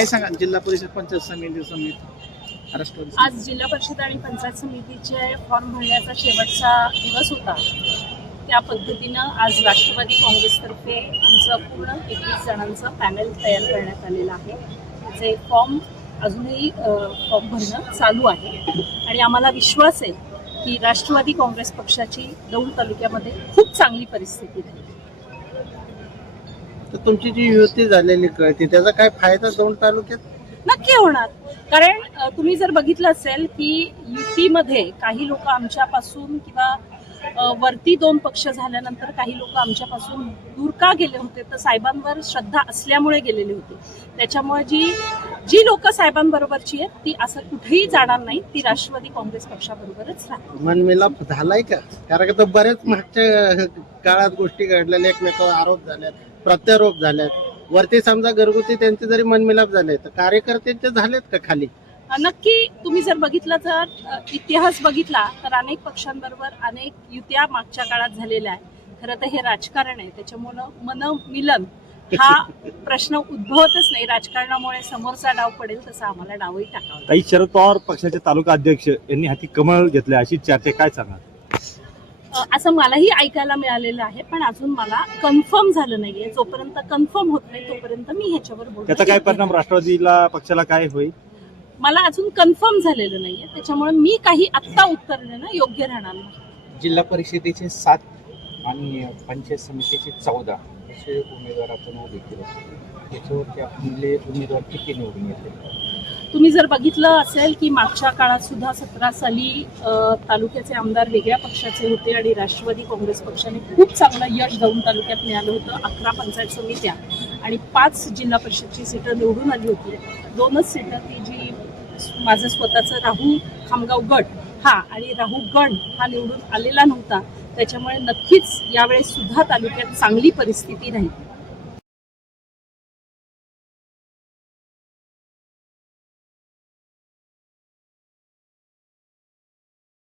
काय सांगा जिल्हा परिषद पंचायत समिती राष्ट्रवादी आज जिल्हा परिषद आणि पंचायत समितीचे फॉर्म भरण्याचा शेवटचा दिवस होता. त्या पद्धतीनं आज राष्ट्रवादी काँग्रेसतर्फे आमचं पूर्ण 21 जणांचं पॅनल तयार करण्यात आलेलं आहे. त्याचे फॉर्म अजूनही फॉर्म भरणं चालू आहे आणि आम्हाला विश्वास आहे की राष्ट्रवादी काँग्रेस पक्षाची दौंड तालुक्यामध्ये खूप चांगली परिस्थिती राहील. तर तुमची जी युती झालेली कळते त्याचा काय फायदा दौंड तालुक्यात? नक्की होणार. कारण तुम्ही जर बघितलं असेल की युतीमध्ये काही लोक आमच्यापासून किंवा वरती 2 पक्ष झाल्यानंतर काही लोक आमच्यापासून दूर का गेले होते, तर साहेबांवर श्रद्धा असल्यामुळे गेलेले होते. त्याच्यामुळे जी लोक साहेबांबरोबरची आहेत ती असं कुठेही जाणार नाही, ती राष्ट्रवादी काँग्रेस पक्षाबरोबरच राहतील. मनमिलाप झालाय का? कारण का बरेच मागच्या काळात गोष्टी घडलेल्या, एकमेकावर आरोप झाल्यात, प्रत्यारोप झाल्यात. वरती समजा घरगुती त्यांचे जरी मनमिलाप झाले तर कार्यकर्त्यांचे झालेत का खाली? नक्की. तुम्ही जर बघितलं तर इतिहास बघितला तर अनेक पक्षांबरोबर अनेक युत्या मागच्या काळात झालेल्या आहे. खरं तर हे राजकारण आहे, त्याच्यामुळं मनमिलन हा प्रश्न उद्भवतच नाही. राजकारणामुळे समोरचा डाव पडेल तसं आम्हाला डावही टाकावं. काही शरद पवार पक्षाचे तालुका अध्यक्ष यांनी हाती कमळ घेतले अशी चर्चा, काय सांगा? असं मलाही ऐकायला मिळालेलं आहे, पण अजून मला कन्फर्म झालं नाहीये. जोपर्यंत कन्फर्म होत नाही तोपर्यंत मी ह्याच्यावर त्याचा काय परिणाम राष्ट्रवादीला पक्षाला काय होईल? मला अजून कन्फर्म झालेलं नाहीये, त्याच्यामुळे मी काही आत्ता उत्तर देणं योग्य राहणार नाही. जिल्हा परिषदेचे 7 आणि पंचायत समितीचे 14 असे उमेदवार आपण उभे केले. त्याच्यावरती आपले उमेदवार किती निवडून येतील? तुम्ही जर बघितलं असेल की मागच्या काळात सुद्धा 17 साली तालुक्याचे आमदार वेगळ्या पक्षाचे होते आणि राष्ट्रवादी काँग्रेस पक्षाने खूप चांगलं यश दौंड तालुक्यात मिळालं होतं. 11 पंचायत समित्या आणि 5 जिल्हा परिषदची सीटं निवडून आली होती. 2च सीटं ती जी माझं स्वतःचं राहू खामगाव गट हा आणि राहू गण हा निवडून आलेला नव्हता. त्याच्यामुळे नक्कीच यावेळेस सुद्धा तालुक्यात चांगली परिस्थिती राहील.